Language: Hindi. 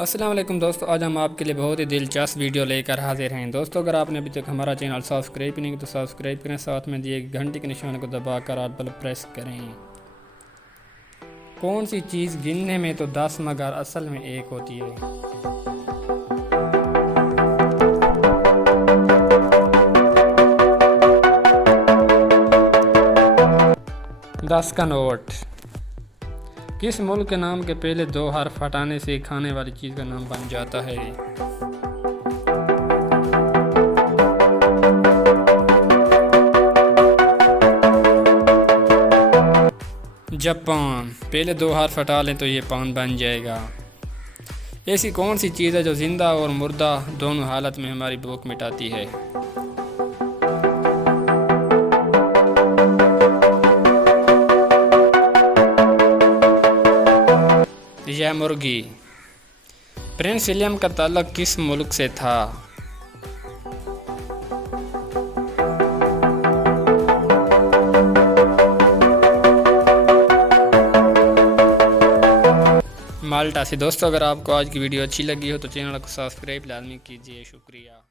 अस्सलाम वालेकुम दोस्तों, आज हम आपके लिए बहुत ही दिलचस्प वीडियो लेकर हाजिर हैं। दोस्तों, अगर आपने अभी तक हमारा चैनल सब्सक्राइब नहीं किया तो सब्सक्राइब करें, साथ में दिए घंटी के निशान को दबाकर आप बल प्रेस करें। कौन सी चीज़ गिनने में तो 10 मगर असल में 1 होती है? 10 का नोट। किस मुल्क के नाम के पहले 2 हर्फ हटाने से खाने वाली चीज़ का नाम बन जाता है? जापान। पहले 2 हर्फ हटा लें तो ये पान बन जाएगा। ऐसी कौन सी चीज़ है जो जिंदा और मुर्दा दोनों हालत में हमारी भूख मिटाती है? यह मुर्गी। प्रिंस विलियम का ताल्लुक किस मुल्क से था? माल्टा से। दोस्तों, अगर आपको आज की वीडियो अच्छी लगी हो तो चैनल को सब्सक्राइब लाजमी कीजिए। शुक्रिया।